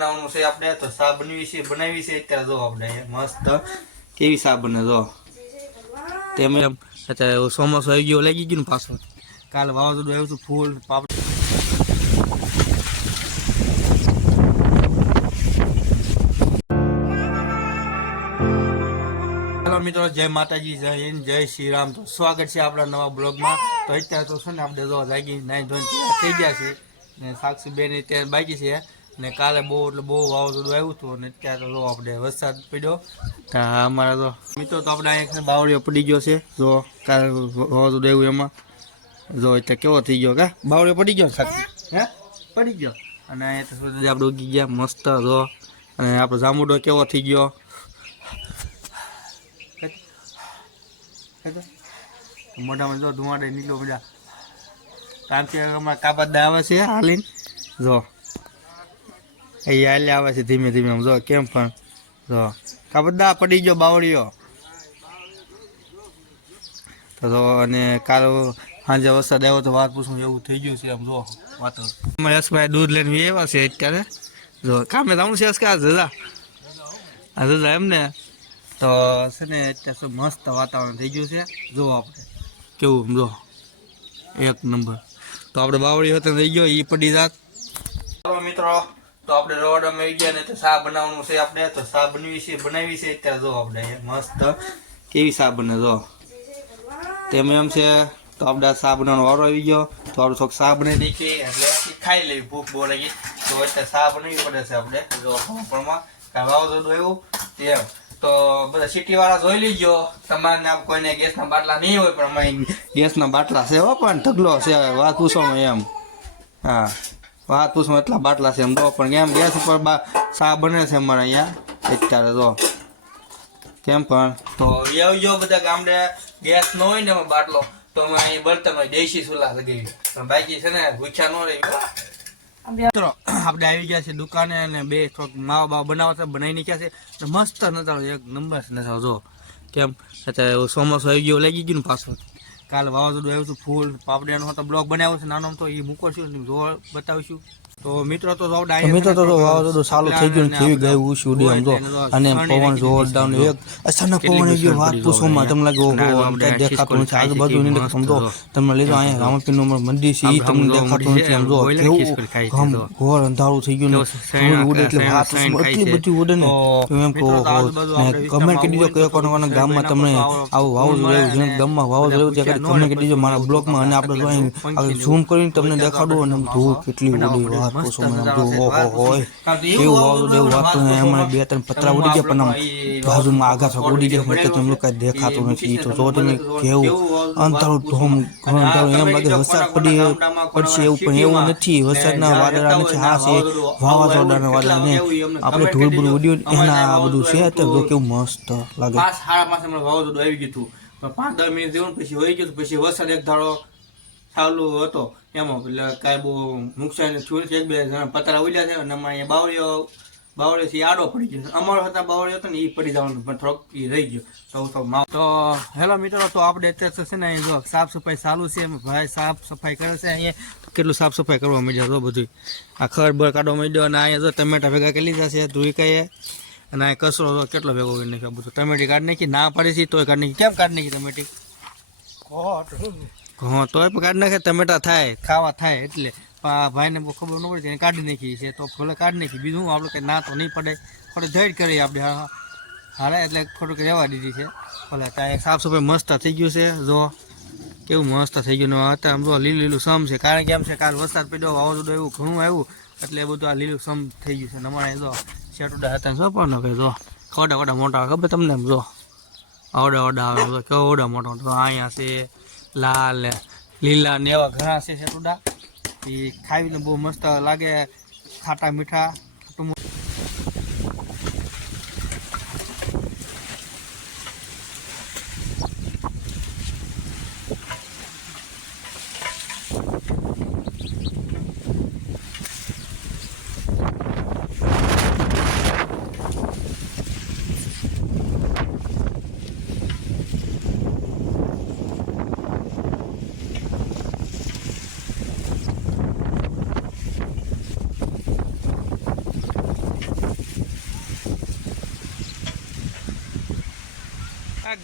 બનાવવાનું છે આપણે તો સા બનાવી છે અત્યારે જો આપણે મસ્ત કેવી સા બને જો તેમ અત્યારે ચોમાસું આવી ગયો લાગી ગયું ને પાછું કાલે વાવાઝોડું આવ્યું હતું ફૂલ પાપડ મિત્રો જય માતાજી જય હિન્દ જય શ્રી રામ તો સ્વાગત છે આપણા નવા બ્લોગમાં તો અત્યારે તો છે ને આપણે જો લાગી નાઈ ધોઈને થઈ ગયા છે ને સાક્ષી બેન અત્યારે બાકી છે ને કાલે બહુ વાવાઝોડું આવ્યું હતું અને અત્યારે તો જો આપણે વરસાદ પડ્યો અમારા તો મિત્રો તો આપણે અહીંયા બાવળીઓ પડી ગયો છે જો કાલે વાવાઝોડું આવ્યું એમાં જો અત્યારે કેવો થઈ ગયો કા બાવળીઓ પડી ગયો સાક્ષી હે પડી ગયો અને અહીંયા તો આપણે ઉગી ગયા મસ્ત જો અને આપણો જામુડો કેવો થઈ ગયો મોઢામાં જો ધુમાડે નીકળ્યો બધા કારણ કે અમારા કાબતદા આવે છે હાલીને જો એ હાલે આવે છે ધીમે ધીમે જો કેમ પણ જો કાબતદા પડી ગયો બાવળીઓ તો જો અને કાલે સાંજે વરસાદ આવ્યો તો વાત પૂછું એવું થઈ ગયું છે આમ જો વાતો અમારે યશભાઈ દૂધ લઈને આવ્યા છે અત્યારે જો કામે જવાનું છે યશ કે આ જજા એમને તો છે ને અત્યારે મસ્ત વાતાવરણ થઈ ગયું છે જુઓ આપણે કેવું જો એક નંબર તો આપણે બાવળી હતા થઈ ગયો એ પડી જાત મિત્રો તો આપણે રવાડામાં આવી ગયા ને તો સા બનાવવાનું છે આપણે તો સા બનાવી છે અત્યારે જો આપણે મસ્ત કેવી સા બને જો તેમ એમ છે તો આપણે સા બનાવવાનો વારો આવી ગયો તો આપણે થોડુંક સા બનાવી દઈએ એટલે ખાઈ લેવી ભૂખ બહુ લાગી તો અત્યારે સા બનાવવી પડે છે આપણે જો પણમાં કાંઈ વાવાઝોડું આવ્યું તેમ તો બધા સિટી વાળા જોઈ લીજો તમારે કોઈને ગેસના બાટલા નહીં હોય પણ અમારે ગેસના બાટલા છે હો પણ ઢગલો છે વાત પૂછવામાં એમ હા વાત પૂછવામાં એટલા બાટલા છે એમ તો પણ એમ ગેસ ઉપર સા બને છે અમારે અહીંયા અત્યારે તો કેમ પણ તો આવજો બધા ગામડે ગેસ ન હોય ને એમાં બાટલો તો અમે અહીં બળતણ હોય દેશી ચૂલા લગાવી પણ બાકી છે ને ભૂખ્યા ન રહી મિત્રો આપણે આવી ગયા છે દુકાને અને બે થોડોક માવા બનાવતા બનાવી નાખ્યા છે મસ્ત નજારો એક નંબર નજારો જો કેમ અત્યારે ચોમાસું આવી ગયો લાગી ગયું ને પાછું કાલે વાવાઝોડું આવ્યું હતું ફૂલ પાપડિયાનો તો બ્લોગ બનાવ્યો છે નાનો તો એ મૂકશું જો બતાવીશું તો મિત્રો તો વાવાઝોડું ચાલુ થઈ ગયું કેવી ગયું ઉડી આમ જો અને પવન જોરદાર એક અચાનક પવન ગયો વાત પૂછવામાં તમને લાગે ઓહો દેખાતું નથી આજુબાજુ નહીં સમજો તમને લીધો અહીંયા રામપીરનું મંદિર છે એ તમને દેખાતું નથી આમ જો કેવું ઘોર અંધારું થઈ ગયું ને ઉડે એટલે વાત એટલી બધી ઉડે ને તો એમ કહો કમેન્ટ કરી દીજો કયો કોના ગામમાં તમને આવું વાવાઝોડું ગામમાં વાવાઝોડું ત્યાં કમેન્ટ કરી દીજો મારા બ્લોગમાં અને આપણે ઝૂમ કરીને તમને દેખાડું અને ધૂળ કેટલી ઉડી વાત બે ત્રણ પતરા ઉડી ગયા પણ બાજુમાં આગા થોડા ઉડી ગયા એટલે તમને કઈ દેખાતું નથી તો જો તમે કેવું અંધારું ઢોમ અંધારું એમ લાગે વરસાદ પડશે એવું પણ એવું નથી વરસાદના વાદળા નથી હા છે વાવાઝોડાના વાદળા ને આપણે ધૂળ બધું ઉડ્યું એના બધું છે અત્યારે કેવું મસ્ત લાગે 5:30 વાવાઝોડું આવી ગયું હતું 5-10 મિનિટ જેવું પછી હોય ગયું પછી વરસાદ એક ધારો ચાલુ હતો એમાં એટલે કાંઈ બહુ નુકસાન થયું નથી એક બે જણા પતરા ઉડ્યા છે અને અમારે અહીંયા બાવળીથી આડો પડી ગયો અમારો હતા બાવળી હતો ને એ પડી જવાનું પણ થોડોક એ રહી ગયો તો હેલો મિત્રો તો આપણે અત્યારે છે ને જો સાફ સફાઈ ચાલુ છે ભાઈ સાફ સફાઈ કરે છે અહીંયા કેટલું સાફ સફાઈ કરવા માંડ્યા જો બધું આ ખરબર કાઢવા માંડ્યો અને અહીંયા જો ટમેટા ભેગા કરી લીધા છે ધોઈ કહીએ અને આ કચરો કેટલો ભેગો કરી નાખ્યો બધું ટમેટી કાઢી નાખી ના પાડી છે તોય કાઢી નાખી કેમ કાઢી નાખી ટમેટી હા તોય કાઢી નાખે ટમેટા થાય ખાવા થાય એટલે ભાઈને બહુ ખબર ન પડે કાઢી નાખી છે તો ભલે કાઢી નાખી બીજું આપણે કંઈ ના તો નહીં પડે થોડી ધૈર્ય કરીએ આપણે હારે એટલે થોડુંક રહેવા દીધી છે ભલે ત્યાં સાફ સફાઈ મસ્ત થઈ ગયું છે જો કેવું મસ્ત થઈ ગયું અત્યારે આમ જો લીલું સમ છે કારણ કે એમ છે કાલ વરસાદ પડ્યો વાવાઝોડું એવું ઘણું આવ્યું એટલે બધું આ લીલું સમ થઈ ગયું છે ને અમારે જો શેટુડા હતા શું પણ હવે જો ખોડા મોટા ખબર તમને એમ જો ઓડા આવે કેવો ઓડા મોટો તો અહીંયા છે લાલ લીલા ને એવા ઘણા છે શેટુડા એ ખાવીને બહુ મસ્ત લાગે ખાટા મીઠા આ